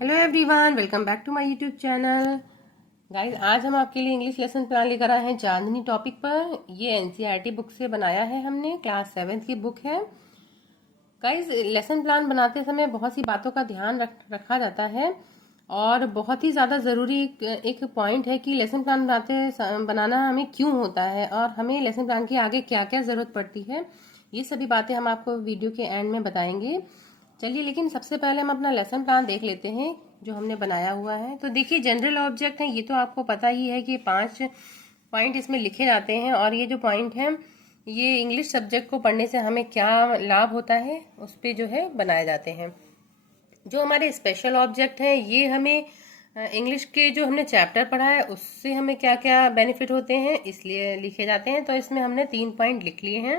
Hello everyone, welcome back to my YouTube channel. Guys, आज हम आपके लिए इंग्लिश लेसन प्लान लेकर आए हैं चांदनी टॉपिक पर। ये एनसीईआरटी बुक से बनाया है हमने, क्लास 7 की बुक है। गाइस, लेसन प्लान बनाते समय बहुत सी बातों का ध्यान रखा जाता है और बहुत ही ज़्यादा ज़रूरी एक पॉइंट है कि लेसन प्लान बनाना हमें क्यों होता है और हमें लेसन प्लान के आगे क्या क्या ज़रूरत पड़ती है। ये सभी बातें हम आपको वीडियो के एंड में बताएंगे। चलिए, लेकिन सबसे पहले हम अपना लेसन प्लान देख लेते हैं जो हमने बनाया हुआ है। तो देखिए, जनरल ऑब्जेक्ट है, ये तो आपको पता ही है कि 5 पॉइंट इसमें लिखे जाते हैं और ये जो पॉइंट है ये इंग्लिश सब्जेक्ट को पढ़ने से हमें क्या लाभ होता है उस पर जो है बनाए जाते हैं। जो हमारे स्पेशल ऑब्जेक्ट हैं ये हमें इंग्लिश के जो हमने चैप्टर पढ़ा है उससे हमें क्या क्या बेनिफिट होते हैं इसलिए लिखे जाते हैं। तो इसमें हमने 3 पॉइंट लिख लिए हैं।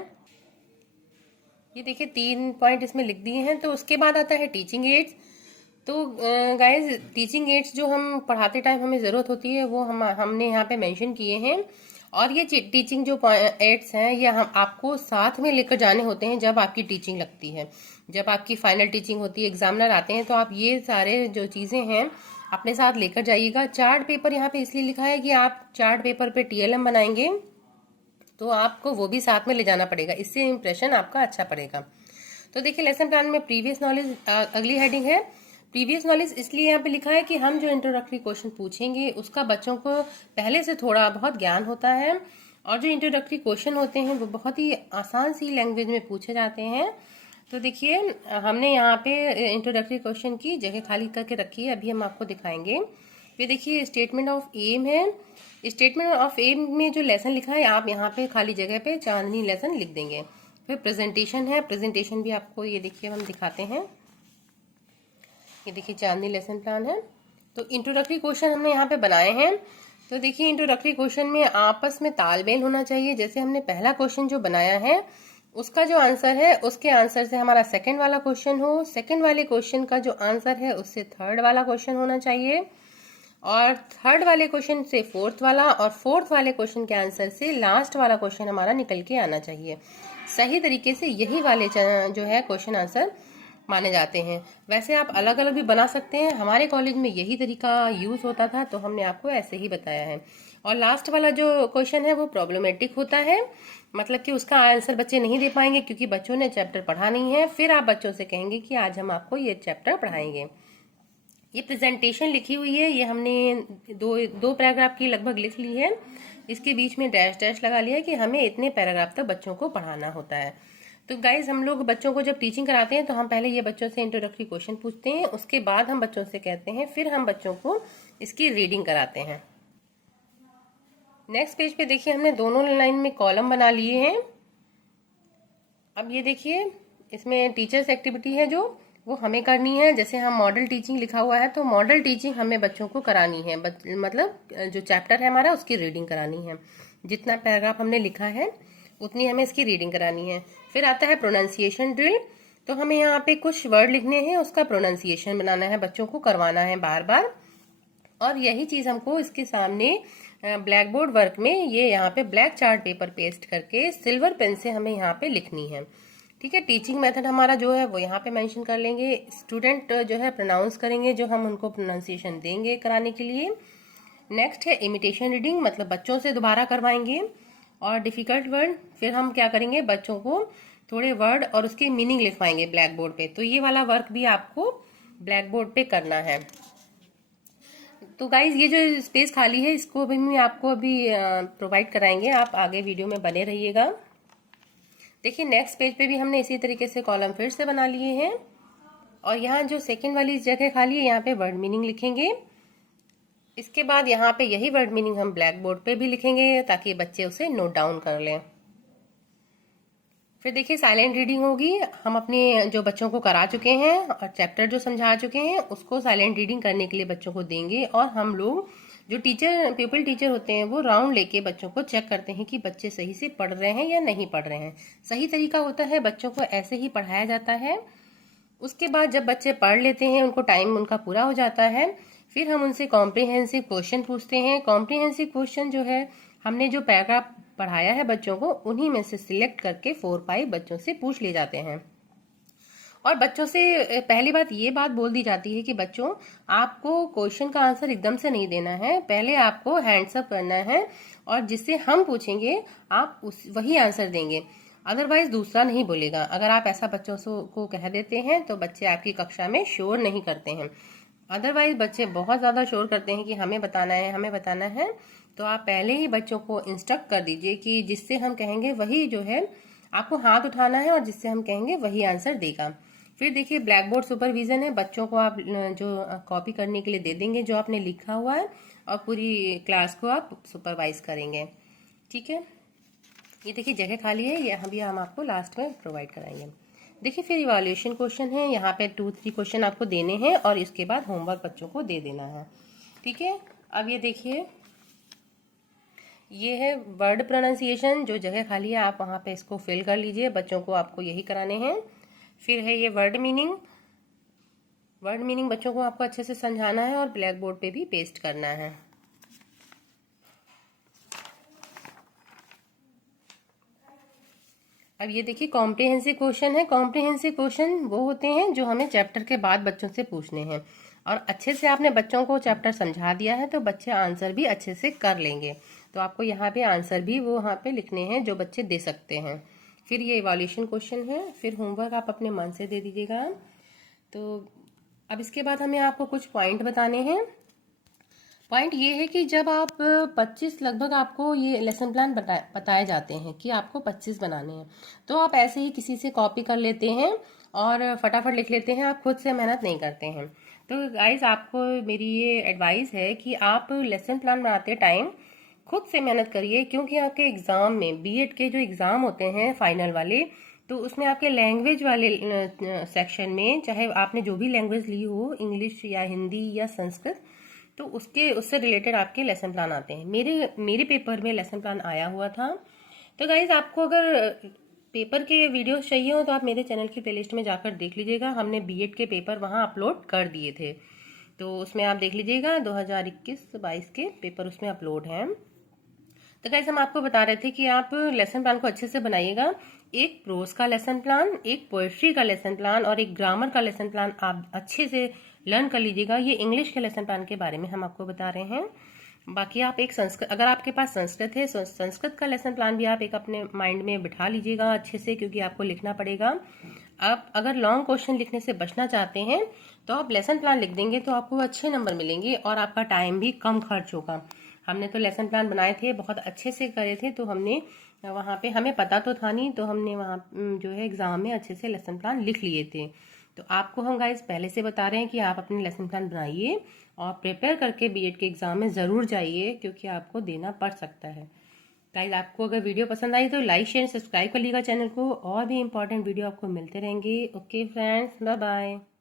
ये देखिए, 3 पॉइंट इसमें लिख दिए हैं। तो उसके बाद आता है टीचिंग एड्स। तो गाइज, टीचिंग एड्स जो हम पढ़ाते टाइम हमें ज़रूरत होती है वो हमने यहाँ पे मेंशन किए हैं। और ये टीचिंग जो एड्स हैं ये हम आपको साथ में लेकर जाने होते हैं जब आपकी टीचिंग लगती है, जब आपकी फाइनल टीचिंग होती है, एग्जामिनर आते हैं, तो आप ये सारे जो चीज़ें हैं अपने साथ लेकर जाइएगा। चार्ट पेपर यहाँ पे इसलिए लिखा है कि आप चार्ट पेपर पे टीएलएम बनाएंगे तो आपको वो भी साथ में ले जाना पड़ेगा, इससे इम्प्रेशन आपका अच्छा पड़ेगा। तो देखिए, लेसन प्लान में प्रीवियस नॉलेज अगली हेडिंग है। प्रीवियस नॉलेज इसलिए यहाँ पे लिखा है कि हम जो इंट्रोडक्टरी क्वेश्चन पूछेंगे उसका बच्चों को पहले से थोड़ा बहुत ज्ञान होता है और जो इंट्रोडक्टरी क्वेश्चन होते हैं वो बहुत ही आसान सी लैंग्वेज में पूछे जाते हैं। तो देखिए, हमने यहाँ पे इंट्रोडक्टरी क्वेश्चन की जगह खाली करके रखी है, अभी हम आपको दिखाएंगे। ये देखिए, स्टेटमेंट ऑफ एम है। स्टेटमेंट ऑफ एम में जो लेसन लिखा है आप यहाँ पे खाली जगह पे चांदनी लेसन लिख देंगे। फिर प्रेजेंटेशन है, प्रेजेंटेशन भी आपको ये देखिए हम दिखाते हैं। ये देखिए, चांदनी लेसन प्लान है। तो इंट्रोडक्टरी क्वेश्चन हमने यहाँ पे बनाए हैं। तो देखिए, इंट्रोडक्टरी क्वेश्चन में आपस में तालमेल होना चाहिए। जैसे हमने पहला क्वेश्चन जो बनाया है उसका जो आंसर है उसके आंसर से हमारा सेकंड वाला क्वेश्चन हो, सेकंड वाले क्वेश्चन का जो आंसर है उससे थर्ड वाला क्वेश्चन होना चाहिए और थर्ड वाले क्वेश्चन से फोर्थ वाला और फोर्थ वाले क्वेश्चन के आंसर से लास्ट वाला क्वेश्चन हमारा निकल के आना चाहिए। सही तरीके से यही वाले जो है क्वेश्चन आंसर माने जाते हैं। वैसे आप अलग अलग भी बना सकते हैं, हमारे कॉलेज में यही तरीका यूज होता था तो हमने आपको ऐसे ही बताया है। और लास्ट वाला जो क्वेश्चन है वो प्रॉब्लमेटिक होता है, मतलब कि उसका आंसर बच्चे नहीं दे पाएंगे क्योंकि बच्चों ने चैप्टर पढ़ा नहीं है। फिर आप बच्चों से कहेंगे कि आज हम आपको ये चैप्टर पढ़ाएंगे। ये प्रेजेंटेशन लिखी हुई है, ये हमने दो पैराग्राफ की लगभग लिख ली है। इसके बीच में डैश डैश लगा लिया है कि हमें इतने पैराग्राफ तक बच्चों को पढ़ाना होता है। तो गाइज, हम लोग बच्चों को जब टीचिंग कराते हैं तो हम पहले ये बच्चों से इंट्रोडक्टरी क्वेश्चन पूछते हैं, उसके बाद हम बच्चों से कहते हैं, फिर हम बच्चों को इसकी रीडिंग कराते हैं। नेक्स्ट पेज पे देखिए, हमने दोनों लाइन में कॉलम बना लिए हैं। अब ये देखिए, इसमें टीचर्स एक्टिविटी है जो वो हमें करनी है। जैसे हम मॉडल टीचिंग लिखा हुआ है तो मॉडल टीचिंग हमें बच्चों को करानी है, मतलब जो चैप्टर है हमारा उसकी रीडिंग करानी है। जितना पैराग्राफ हमने लिखा है उतनी हमें इसकी रीडिंग करानी है। फिर आता है प्रोनाउंसिएशन ड्रिल। तो हमें यहाँ पे कुछ वर्ड लिखने हैं, उसका प्रोनाउंसिएशन बनाना है, बच्चों को करवाना है बार बार। और यही चीज हमको इसके सामने ब्लैक बोर्ड वर्क में ये यहाँ पे ब्लैक चार्ट पेपर पेस्ट करके सिल्वर पेन से हमें यहाँ पे लिखनी है। ठीक है, टीचिंग मेथड हमारा जो है वो यहाँ पे मेंशन कर लेंगे। स्टूडेंट जो है प्रोनाउंस करेंगे जो हम उनको प्रोनाउंसिएशन देंगे कराने के लिए। नेक्स्ट है इमिटेशन रीडिंग, मतलब बच्चों से दोबारा करवाएंगे। और डिफिकल्ट वर्ड, फिर हम क्या करेंगे, बच्चों को थोड़े वर्ड और उसके मीनिंग लिखवाएंगे ब्लैक बोर्ड पे। तो ये वाला वर्क भी आपको ब्लैक बोर्ड पे करना है। तो गाइज, ये जो स्पेस खाली है इसको भी आपको अभी प्रोवाइड कराएंगे, आप आगे वीडियो में बने रहिएगा। देखिए, नेक्स्ट पेज पे भी हमने इसी तरीके से कॉलम फिर से बना लिए हैं और यहाँ जो सेकंड वाली जगह खाली है यहाँ पे वर्ड मीनिंग लिखेंगे। इसके बाद यहाँ पे यही वर्ड मीनिंग हम ब्लैक बोर्ड पे भी लिखेंगे ताकि बच्चे उसे नोट डाउन कर लें। फिर देखिए, साइलेंट रीडिंग होगी। हम अपने जो बच्चों को करा चुके हैं और चैप्टर जो समझा चुके हैं उसको साइलेंट रीडिंग करने के लिए बच्चों को देंगे और हम लोग जो प्यूपिल टीचर होते हैं वो राउंड लेके बच्चों को चेक करते हैं कि बच्चे सही से पढ़ रहे हैं या नहीं पढ़ रहे हैं। सही तरीका होता है बच्चों को ऐसे ही पढ़ाया जाता है। उसके बाद जब बच्चे पढ़ लेते हैं, उनको टाइम उनका पूरा हो जाता है, फिर हम उनसे कॉम्प्रिहेंसिव क्वेश्चन पूछते हैं। कॉम्प्रिहेंसिव क्वेश्चन जो है हमने जो पैराग्राफ पढ़ाया है बच्चों को उन्हीं में से सिलेक्ट करके 4-5 बच्चों से पूछ लिए जाते हैं। और बच्चों से पहली बात ये बात बोल दी जाती है कि बच्चों आपको क्वेश्चन का आंसर एकदम से नहीं देना है, पहले आपको हैंड्स अप करना है और जिससे हम पूछेंगे आप वही आंसर देंगे, अदरवाइज दूसरा नहीं बोलेगा। अगर आप ऐसा बच्चों को कह देते हैं तो बच्चे आपकी कक्षा में शोर नहीं करते हैं। अदरवाइज बच्चे बहुत ज़्यादा शोर करते हैं कि हमें बताना है हमें बताना है। तो आप पहले ही बच्चों को इंस्ट्रक्ट कर दीजिए कि जिससे हम कहेंगे वही जो है आपको हाथ उठाना है और जिससे हम कहेंगे वही आंसर देगा। फिर देखिए ब्लैक बोर्ड सुपरविजन है, बच्चों को आप जो कॉपी करने के लिए दे देंगे जो आपने लिखा हुआ है और पूरी क्लास को आप सुपरवाइज करेंगे। ठीक है, ये देखिए जगह खाली है, ये अभी हम आपको लास्ट में प्रोवाइड कराएंगे। देखिए फिर इवैल्यूएशन क्वेश्चन है, यहाँ पे 2-3 क्वेश्चन आपको देने हैं और इसके बाद होमवर्क बच्चों को दे देना है। ठीक है, अब ये देखिए ये है वर्ड प्रोनाउंसिएशन, जो जगह खाली है आप वहाँ पे इसको फिल कर लीजिए, बच्चों को आपको यही कराने हैं। फिर है ये वर्ड मीनिंग, वर्ड मीनिंग बच्चों को आपको अच्छे से समझाना है और ब्लैक बोर्ड पे भी पेस्ट करना है। अब ये देखिए कॉम्प्रिहेंसिव क्वेश्चन है। कॉम्प्रिहेंसिव क्वेश्चन वो होते हैं जो हमें चैप्टर के बाद बच्चों से पूछने हैं और अच्छे से आपने बच्चों को चैप्टर समझा दिया है तो बच्चे आंसर भी अच्छे से कर लेंगे। तो आपको यहाँ पे आंसर भी वो यहाँ पे लिखने हैं जो बच्चे दे सकते हैं। फिर ये इवैल्यूएशन क्वेश्चन है, फिर होमवर्क आप अपने मन से दे दीजिएगा। तो अब इसके बाद हमें आपको कुछ पॉइंट बताने हैं। पॉइंट ये है कि जब आप 25 लगभग आपको ये लेसन प्लान बताए जाते हैं कि आपको 25 बनाने हैं, तो आप ऐसे ही किसी से कॉपी कर लेते हैं और फटाफट लिख लेते हैं, आप खुद से मेहनत नहीं करते हैं। तो गाइज आपको मेरी ये एडवाइस है कि आप लेसन प्लान बनाते टाइम खुद से मेहनत करिए, क्योंकि आपके एग्ज़ाम में बीएड के जो एग्ज़ाम होते हैं फाइनल वाले, तो उसमें आपके लैंग्वेज वाले सेक्शन में चाहे आपने जो भी लैंग्वेज ली हो, इंग्लिश या हिंदी या संस्कृत, तो उससे रिलेटेड आपके लेसन प्लान आते हैं। मेरे पेपर में लेसन प्लान आया हुआ था। तो गाइज आपको अगर पेपर के वीडियोस चाहिए हो तो आप मेरे चैनल की प्लेलिस्ट में जाकर देख लीजिएगा, हमने बीएड के पेपर वहाँ अपलोड कर दिए थे, तो उसमें आप देख लीजिएगा 2021-22 के पेपर उसमें अपलोड हैं। तो गाइज हम आपको बता रहे थे कि आप लेसन प्लान को अच्छे से बनाइएगा। एक प्रोज का लेसन प्लान, एक पोएट्री का लेसन प्लान और एक ग्रामर का लेसन प्लान आप अच्छे से लर्न कर लीजिएगा। ये इंग्लिश के लेसन प्लान के बारे में हम आपको बता रहे हैं। बाकी आप एक संस्कृत, अगर आपके पास संस्कृत है संस्कृत का लेसन प्लान भी आप एक अपने माइंड में बिठा लीजिएगा अच्छे से, क्योंकि आपको लिखना पड़ेगा। आप अगर लॉन्ग क्वेश्चन लिखने से बचना चाहते हैं तो आप लेसन प्लान लिख देंगे तो आपको अच्छे नंबर मिलेंगे और आपका टाइम भी कम खर्च होगा। हमने तो लेसन प्लान बनाए थे, बहुत अच्छे से करे थे, तो हमने वहाँ पे हमें पता तो था नहीं, तो हमने वहाँ जो है एग्ज़ाम में अच्छे से लेसन प्लान लिख लिए थे। तो आपको हम गाइज पहले से बता रहे हैं कि आप अपने लेसन प्लान बनाइए और प्रिपेयर करके बीएड के एग्ज़ाम में ज़रूर जाइए, क्योंकि आपको देना पड़ सकता है। गाइज आपको अगर वीडियो पसंद आई तो लाइक शेयर सब्सक्राइब कर लीजिएगा चैनल को, और भी इंपॉर्टेंट वीडियो आपको मिलते रहेंगे। Okay friends, bye bye.